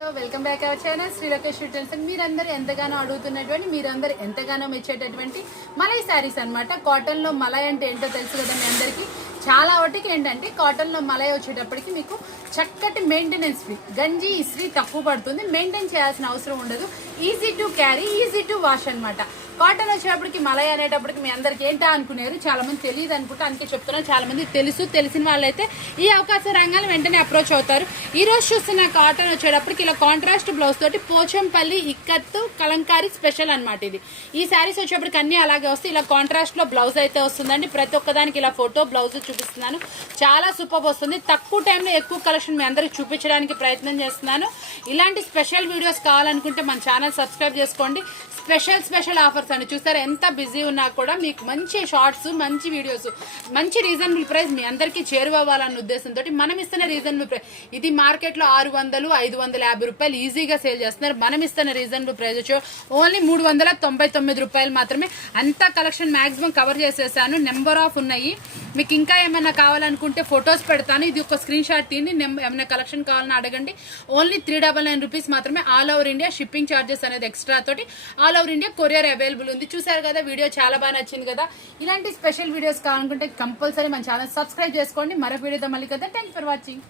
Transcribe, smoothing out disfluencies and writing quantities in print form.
So welcome back our channel Srilakesh returns. మీరందరూ ఎంతగానో అడుగుతున్నటువంటి మీరందరూ ఎంతగానో మెచ్చేటటువంటి మలై శారీస్ అనమాట. కాటన్ లో మలై అంటే ఏంటో తెలుసు కదా మీ అందరికి. చాలా వాటికి ఏంటంటే కాటన్ లో మలై వచ్చేటప్పటికి మీకు చక్కటి మెయింటెనెన్స్ ఫ్రీ, గంజి ఇస్త్రీ తక్కువ పడుతుంది, మెయింటైన్ చేయాల్సిన అవసరం ఉండదు, easy to carry, easy to wash అనమాట. కాటన్ వచ్చేటప్పటికి మలై అనేటప్పటికి మీ అందరికి ఏంటా అనుకున్నారు, చాలా మంది తెలియదు అనుకుంటే అందుకే చెప్తున్నారు. చాలా మంది తెలుసు, తెలిసిన వాళ్ళైతే ఈ అవకాశ రంగాలు వెంటనే అప్రోచ్ అవుతారు. ఈ రోజు చూస్తున్న కాటన్ వచ్చేటప్పటికి ఇలా కాంట్రాస్ట్ బ్లౌజ్ తోటి పోచంపల్లి ఇక్కత్తు కలంకారీ స్పెషల్ అనమాట. ఈ శారీస్ వచ్చేటప్పటికి అన్ని అలాగే వస్తాయి. ఇలా కాంట్రాస్ట్ లో బ్లౌజ్ అయితే వస్తుందండి. ప్రతి ఒక్కదానికి ఇలా ఫోటో బ్లౌజ్ చూపిస్తున్నాను. చాలా సూపర్ వస్తుంది. తక్కువ టైంలో ఎక్కువ కలెక్షన్ మీ అందరికి చూపించడానికి ప్రయత్నం చేస్తున్నాను. ఇలాంటి స్పెషల్ వీడియోస్ కావాలనుకుంటే మన ఛానల్ సబ్స్క్రైబ్ చేసుకోండి. స్పెషల్ ఆఫర్స్ అండి. చూస్తారు ఎంత బిజీ ఉన్నా కూడా మీకు మంచి షార్ట్స్, మంచి వీడియోస్, మంచి రీజనబుల్ ప్రైస్ మీ అందరికీ చేరువవ్వాలన్న ఉద్దేశంతో మనం ఇస్తున్న రీజనబుల్ ప్రైస్. ఇది మార్కెట్ లో 600, 550 రూపాయలు ఈజీగా సేల్ చేస్తున్నారు. మనం ఇస్తున్న రీజనబుల్ ప్రైస్ వచ్చి ఓన్లీ 399 రూపాయలు మాత్రమే. అంతా కలెక్షన్ మాక్సిమం కవర్ చేసేసాను. నెంబర్ ఆఫ్ ఉన్నాయి. మీకు ఇంకా ఏమైనా కావాలనుకుంటే ఫొటోస్ పెడతాను. ఇది ఒక స్క్రీన్ షాట్ తీయండి. ఏమైనా కలెక్షన్ కావాలని అడగండి. ఓన్లీ 399 రూపీస్ మాత్రమే. All over India shipping charges అనేది ఎక్స్ట్రా తోటి all over India courier available ఉంది. చూసారు కదా, వీడియో చాలా బాగా నచ్చింది కదా. ఇలాంటి స్పెషల్ వీడియోస్ కావాలనుకుంటే కంపల్సరీ మన ఛానల్ సబ్స్క్రైబ్ చేసుకోండి. మరొక వీడియోతో మళ్ళీ కదా. Thank for watching.